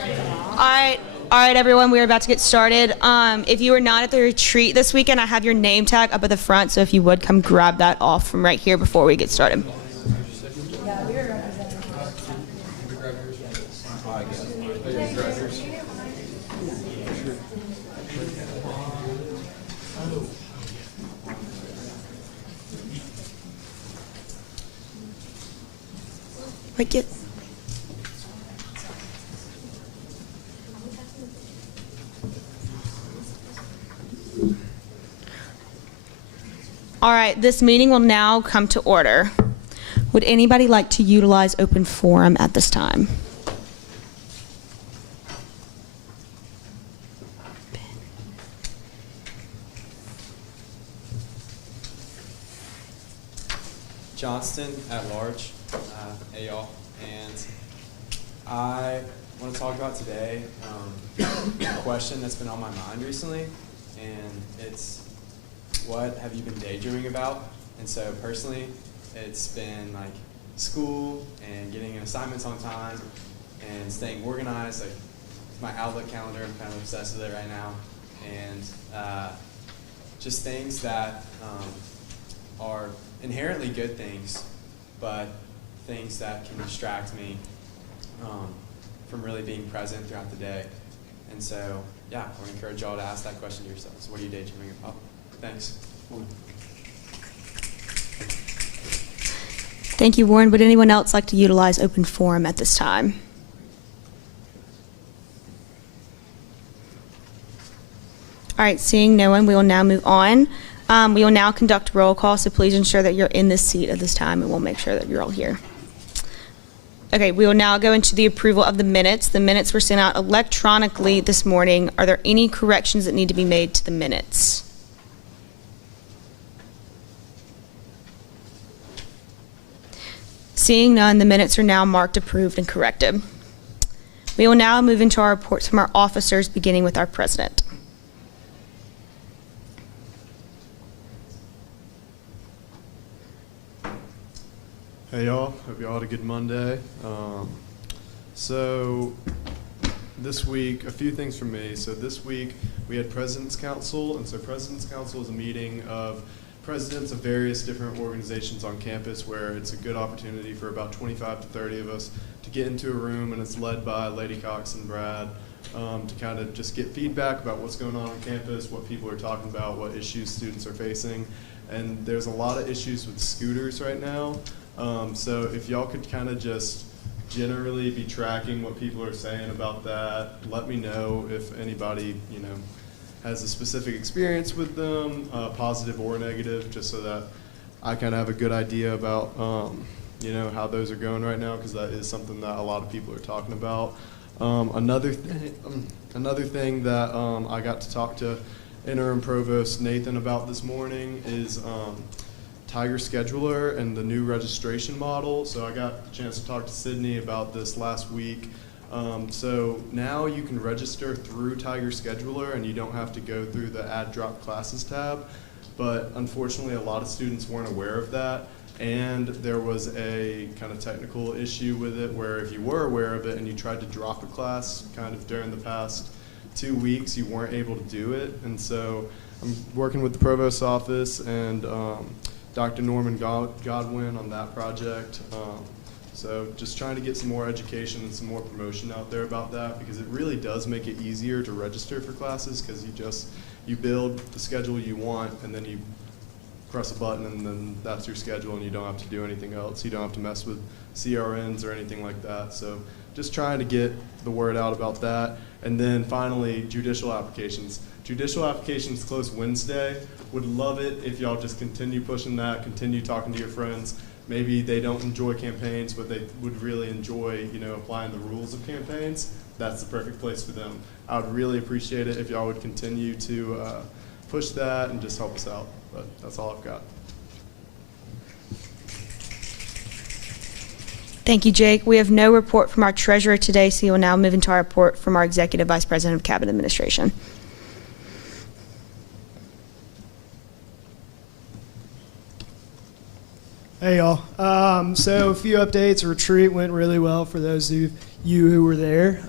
All right, everyone, we are about to get started. If you are not at the retreat this weekend, I have your name tag up at the front, so if you would come grab that off from right here before we get started. Wait, get. All right, this meeting will now come to order. Would anybody like to utilize open forum at this time? Johnston at large. Hey y'all, and I want to talk about today a question that's been on my mind recently, and it's what have you been daydreaming about? And so personally, it's been like school and getting assignments on time and staying organized. Like my Outlook calendar, I'm kind of obsessed with it right now, and just things that are inherently good things, but things that can distract me from really being present throughout the day. And so, yeah, I want to encourage y'all to ask that question to yourselves. What are you daydreaming about? Thanks. Thank you, Warren. Would anyone else like to utilize open forum at this time? All right, seeing no one, we will now move on. We will now conduct roll call, so please ensure that you're in this seat at this time, and we'll make sure that you're all here. Okay, we will now go into the approval of the minutes. The minutes were sent out electronically this morning. Are there any corrections that need to be made to the minutes? Seeing none, the minutes are now marked approved and corrected. We will now move into our reports from our officers, beginning with our president. Hey y'all, hope y'all had a good Monday. So this week, a few things from me. So this week we had President's Council, and so President's Council is a meeting of presidents of various different organizations on campus where it's a good opportunity for about 25 to 30 of us to get into a room, and it's led by Lady Cox and Brad to kind of just get feedback about what's going on campus, what people are talking about, what issues students are facing. And there's a lot of issues with scooters right now. So if y'all could kind of just generally be tracking what people are saying about that, let me know if anybody, has a specific experience with them, positive or negative, just so that I kind of have a good idea about, how those are going right now, because that is something that a lot of people are talking about. Another thing that I got to talk to Interim Provost Nathan about this morning is Tiger Scheduler and the new registration model. So I got a chance to talk to Sydney about this last week. So now you can register through Tiger Scheduler and you don't have to go through the Add Drop Classes tab. But unfortunately, a lot of students weren't aware of that. And there was a kind of technical issue with it where if you were aware of it and you tried to drop a class kind of during the past 2 weeks, you weren't able to do it. And so I'm working with the Provost's office and Dr. Norman Godwin on that project. So just trying to get some more education and some more promotion out there about that, because it really does make it easier to register for classes, because you build the schedule you want and then you press a button and then that's your schedule and you don't have to do anything else. You don't have to mess with CRNs or anything like that. So just trying to get the word out about that. And then finally, judicial applications. Judicial applications close Wednesday. Would love it if y'all just continue pushing that, continue talking to your friends. Maybe they don't enjoy campaigns, but they would really enjoy, applying the rules of campaigns. That's the perfect place for them. I would really appreciate it if y'all would continue to push that and just help us out. But that's all I've got. Thank you, Jake. We have no report from our treasurer today, so we will now move into our report from our Executive Vice President of Cabinet Administration. Hey y'all. So a few updates. Retreat went really well for those of you who were there.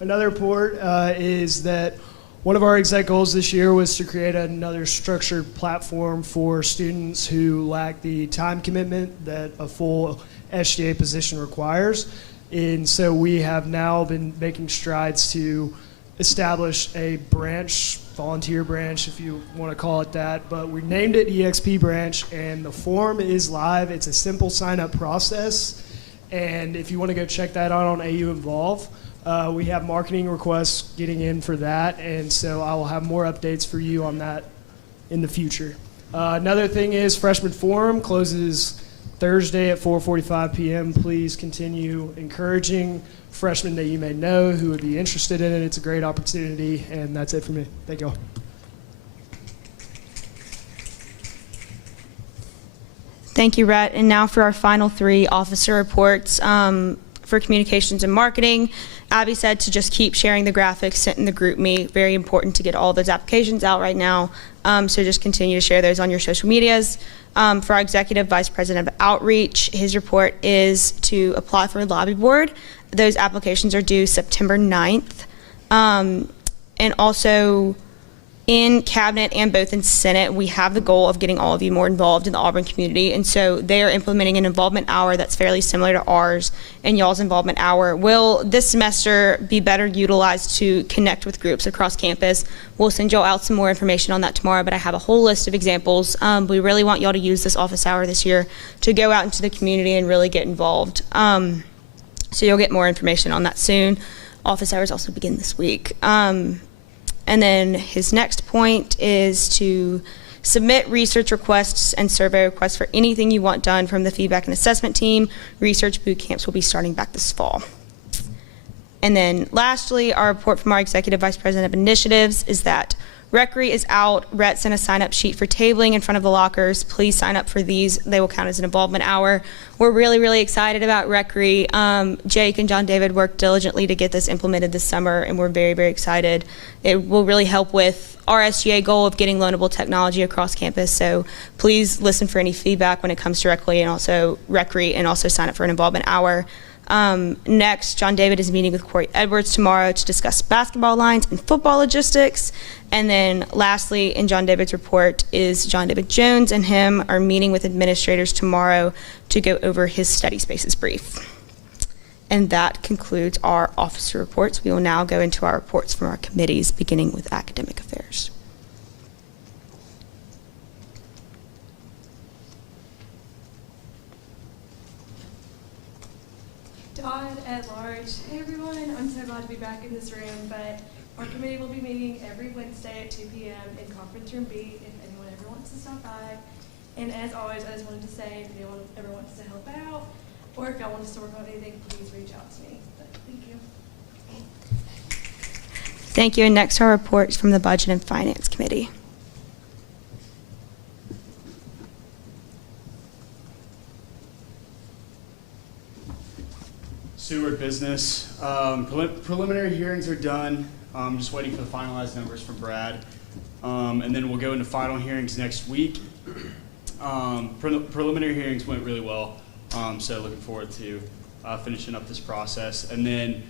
Another report is that one of our exec goals this year was to create another structured platform for students who lack the time commitment that a full SGA position requires. And so we have now been making strides to establish a branch, volunteer branch if you want to call it that, but we named it EXP branch, and the form is live. It's a simple sign-up process, and if you want to go check that out on AU Involve, we have marketing requests getting in for that, and so I will have more updates for you on that in the future. Another thing is Freshman Forum closes Thursday at 4:45 p.m. Please continue encouraging freshmen that you may know who would be interested in it. It's a great opportunity, and that's it for me. Thank you all. Thank you, Rhett. And now for our final three officer reports. For communications and marketing, Abby said to just keep sharing the graphics sent in the group me. Very important to get all those applications out right now. So just continue to share those on your social medias. For our executive vice president of outreach, his report is to apply for a lobby board. Those applications are due September 9th. And also in cabinet and both in Senate, we have the goal of getting all of you more involved in the Auburn community. And so they are implementing an involvement hour that's fairly similar to ours, and y'all's involvement hour will this semester be better utilized to connect with groups across campus. We'll send y'all out some more information on that tomorrow, but I have a whole list of examples. We really want y'all to use this office hour this year to go out into the community and really get involved. So you'll get more information on that soon. Office hours also begin this week. And then his next point is to submit research requests and survey requests for anything you want done from the feedback and assessment team. Research boot camps will be starting back this fall. And then lastly, our report from our executive vice president of initiatives is that Recre is out. Rhett sent a sign-up sheet for tabling in front of the lockers. Please sign up for these. They will count as an involvement hour. We're really, really excited about Recre. Jake and John David worked diligently to get this implemented this summer, and we're very, very excited. It will really help with our SGA goal of getting loanable technology across campus. So please listen for any feedback when it comes to Recre and also sign up for an involvement hour. Next, John David is meeting with Corey Edwards tomorrow to discuss basketball lines and football logistics. And then lastly, in John David's report is John David Jones and him are meeting with administrators tomorrow to go over his study spaces brief. And that concludes our officer reports. We will now go into our reports from our committees, beginning with academic affairs. Todd at large. Hey everyone, I'm so glad to be back in this room, but our committee will be meeting every Wednesday at 2 p.m. in conference room B if anyone ever wants to stop by. And as always, I just wanted to say if anyone ever wants to help out or if y'all want us to work on anything, please reach out to me. But thank you. Thank you. And next, our reports from the Budget and Finance Committee. Seward business. Preliminary hearings are done. I'm just waiting for the finalized numbers from Brad. And then we'll go into final hearings next week. Preliminary hearings went really well. So looking forward to finishing up this process. And then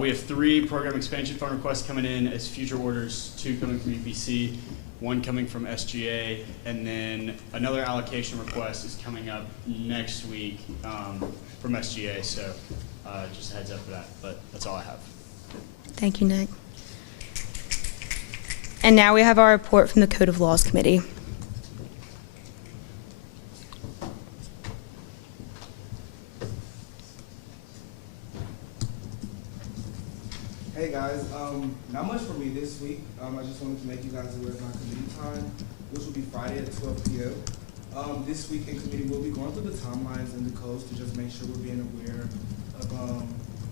we have 3 program expansion fund requests coming in as future orders, 2 coming from UPC, 1 coming from SGA, and then another allocation request is coming up next week from SGA. So just a heads up for that, but that's all I have. Thank you, Nick. And now we have our report from the Code of Laws Committee. Hey guys, not much for me this week. I just wanted to make you guys aware of my committee time, which will be Friday at 12 p.m. This week in committee, we'll be going through the timelines and the codes to just make sure we're being aware of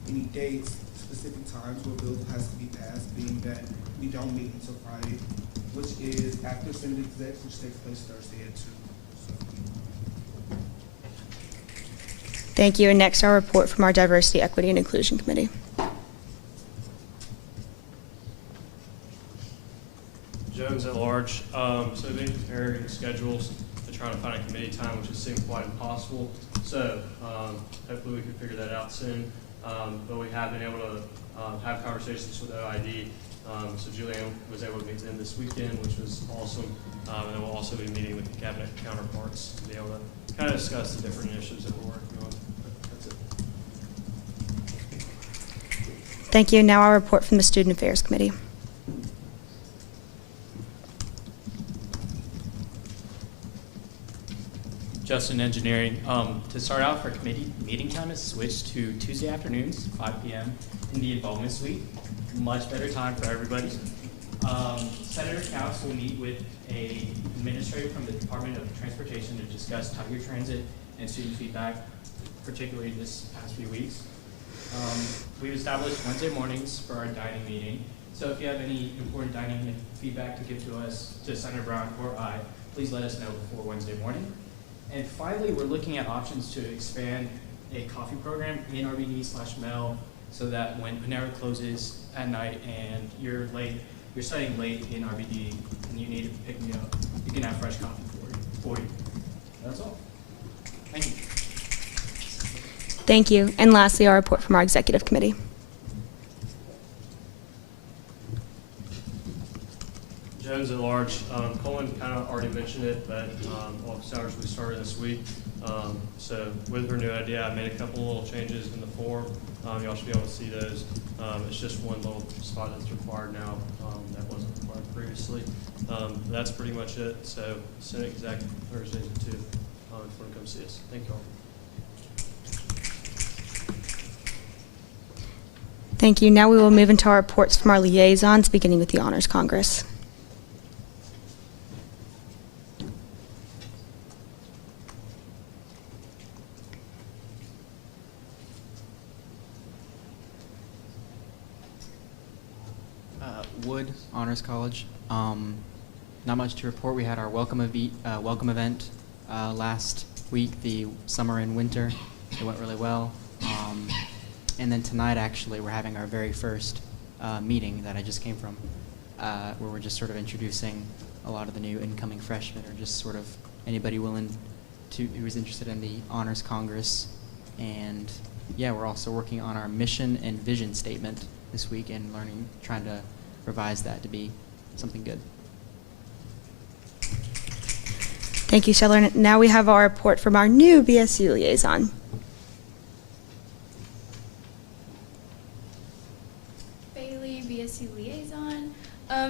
any dates, specific times where bills has to be passed, being that we don't meet until Friday, which is after Senate execs, which takes place Thursday at 2. Thank you. And next, our report from our Diversity, Equity, and Inclusion Committee. Jones at large. So they've been preparing schedules to try trying to find a committee time, which has seemed quite impossible. So hopefully we can figure that out soon. But we have been able to have conversations with OID. So Julianne was able to meet them this weekend, which was awesome. And then we'll also be meeting with the cabinet counterparts to be able to kind of discuss the different initiatives that we're working on. That's it. Thank you. Now our report from the Student Affairs Committee. Justin, Engineering. To start out, our committee meeting time is switched to Tuesday afternoons, 5 p.m. in the Involvement Suite. Much better time for everybody. Senator Couch will meet with an administrator from the Department of Transportation to discuss Tiger Transit and student feedback, particularly this past few weeks. We've established Wednesday mornings for our dining meeting. So if you have any important dining feedback to give to us, to Senator Brown or I, please let us know before Wednesday morning. And finally, we're looking at options to expand a coffee program in RBD/Mel so that whenever it closes at night and you're studying late in RBD and you need to pick me up, you can have fresh coffee for you. That's all. Thank you. Thank you. And lastly, our report from our Executive Committee. Jones at large. Colin kind of already mentioned it, but office hours we started this week. So with her new idea, I made a couple little changes in the form. Y'all should be able to see those. It's just one little spot that's required now that wasn't required previously. That's pretty much it. So Senate Exec Thursdays at 2 if you want to come see us. Thank you all. Thank you. Now we will move into our reports from our liaisons, beginning with the Honors Congress. Wood Honors College. Not much to report. We had our welcome event last week, the summer and winter. It went really well. And then tonight, actually, we're having our very first meeting that I just came from, where we're just sort of introducing a lot of the new incoming freshmen, or just sort of anybody willing to who is interested in the Honors Congress. And yeah, we're also working on our mission and vision statement this week and trying to revise that to be something good. Thank you, Sheldon. Now we have our report from our new BSU liaison. Bailey, BSU liaison.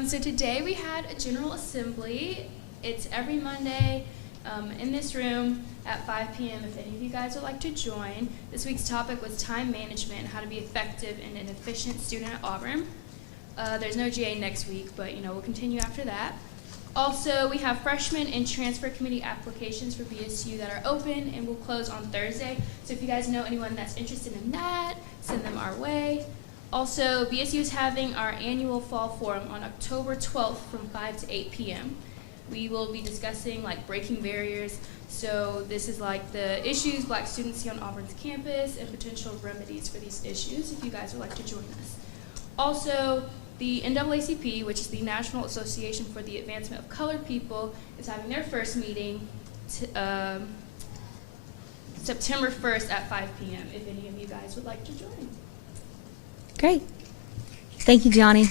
So today we had a general assembly. It's every Monday in this room at 5 p.m. if any of you guys would like to join. This week's topic was time management and how to be effective and an efficient student at Auburn. There's no GA next week, but we'll continue after that. Also, we have freshman and transfer committee applications for BSU that are open and will close on Thursday. So if you guys know anyone that's interested in that, send them our way. Also, BSU is having our annual fall forum on October 12th from 5 to 8 p.m. We will be discussing breaking barriers. So this is the issues Black students see on Auburn's campus and potential remedies for these issues if you guys would like to join us. Also, the NAACP, which is the National Association for the Advancement of Colored People, is having their first meeting September 1st at 5 p.m. if any of you guys would like to join. Great. Thank you, Johnny.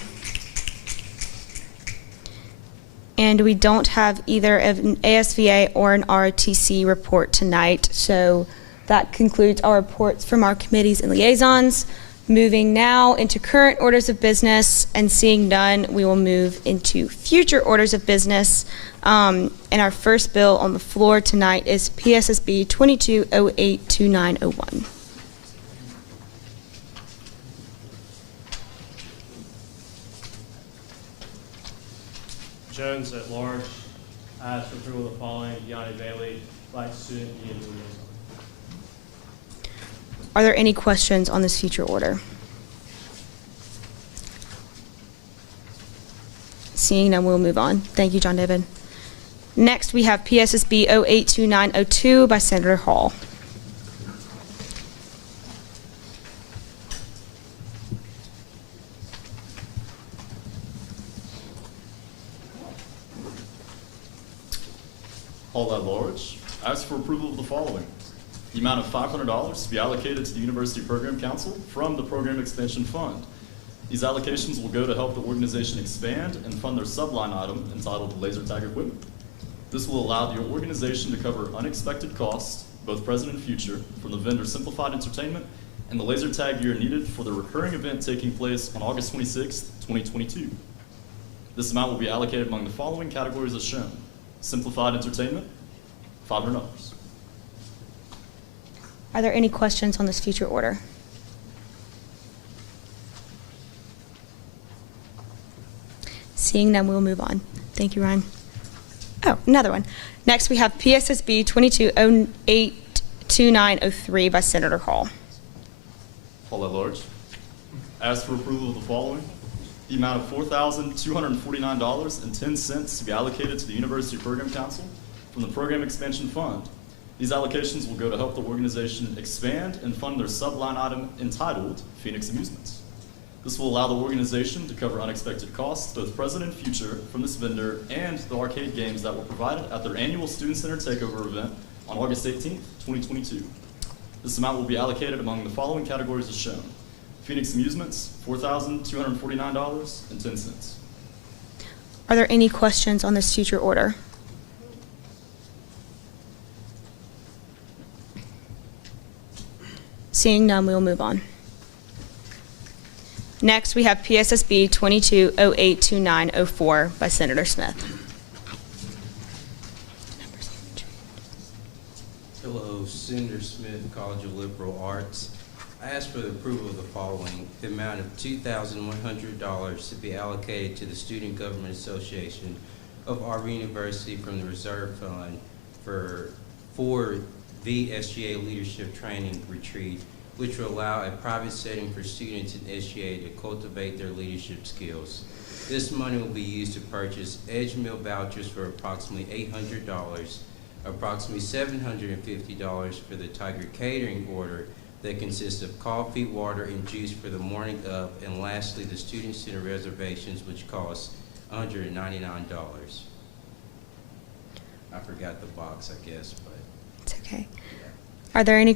And we don't have either an ASVA or an ROTC report tonight, so that concludes our reports from our committees and liaisons. Moving now into current orders of business, and seeing none, we will move into future orders of business. And our first bill on the floor tonight is PSSB 22082901. Jones at large. Ask for approval of the following: Yanni Bailey, Black student, Ian Liaison. Are there any questions on this future order? Seeing none, we'll move on. Thank you, John David. Next, we have PSSB 082902 by Senator Hall. Hall at Large, ask for approval of the following. The amount of $500 to be allocated to the University Program Council from the Program Expansion Fund. These allocations will go to help the organization expand and fund their subline item entitled Laser Tag Equipment. This will allow the organization to cover unexpected costs, both present and future, from the vendor Simplified Entertainment and the laser tag gear needed for the recurring event taking place on August 26, 2022. This amount will be allocated among the following categories as shown. Simplified Entertainment, $500. Are there any questions on this future order? Seeing none, we will move on. Thank you, Ryan. Oh, another one. Next, we have PSSB 22082903 by Senator Hall. Hall at Large, ask for approval of the following. The amount of $4,249.10 to be allocated to the University Program Council from the Program Expansion Fund. These allocations will go to help the organization expand and fund their subline item entitled Phoenix Amusements. This will allow the organization to cover unexpected costs, both present and future, from this vendor and the arcade games that were provided at their annual Student Center Takeover event on August 18, 2022. This amount will be allocated among the following categories as shown. Phoenix Amusements, $4,249.10. Are there any questions on this future order? Seeing none, we will move on. Next, we have PSSB 22082904 by Senator Smith. Hello, Senator Smith, College of Liberal Arts. I ask for the approval of the following. The amount of $2,100 to be allocated to the Student Government Association of Auburn University from the Reserve Fund for the SGA Leadership Training Retreat, which will allow a private setting for students in SGA to cultivate their leadership skills. This money will be used to purchase Edge Meal vouchers for approximately $800, approximately $750 for the Tiger Catering order that consists of coffee, water, and juice for the morning of, and lastly, the Student Center reservations, which cost $199. I forgot the box, I guess, but. It's okay. Are there any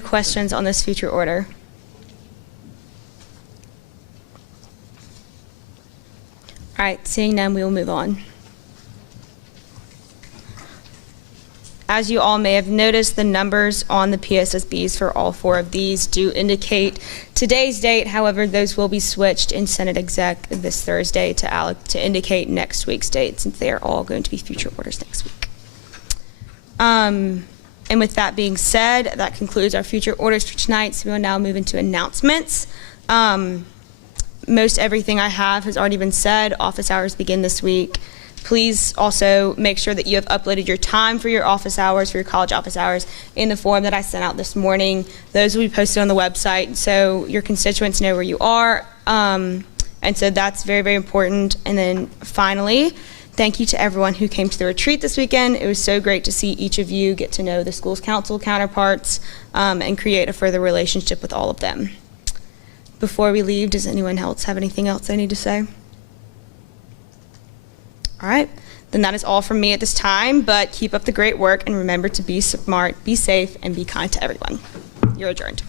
questions on this future order? All right, seeing none, we will move on. As you all may have noticed, the numbers on the PSSBs for all four of these do indicate today's date. However, those will be switched in Senate Exec this Thursday to indicate next week's date, since they are all going to be future orders next week. And with that being said, that concludes our future orders for tonight. So we will now move into announcements. Most everything I have has already been said. Office hours begin this week. Please also make sure that you have uploaded your time for your office hours, for your college office hours, in the form that I sent out this morning. Those will be posted on the website so your constituents know where you are. And so that's very, very important. And then finally, thank you to everyone who came to the retreat this weekend. It was so great to see each of you get to know the school's council counterparts and create a further relationship with all of them. Before we leave, does anyone else have anything else they need to say? All right, then that is all from me at this time, but keep up the great work and remember to be smart, be safe, and be kind to everyone. You're adjourned.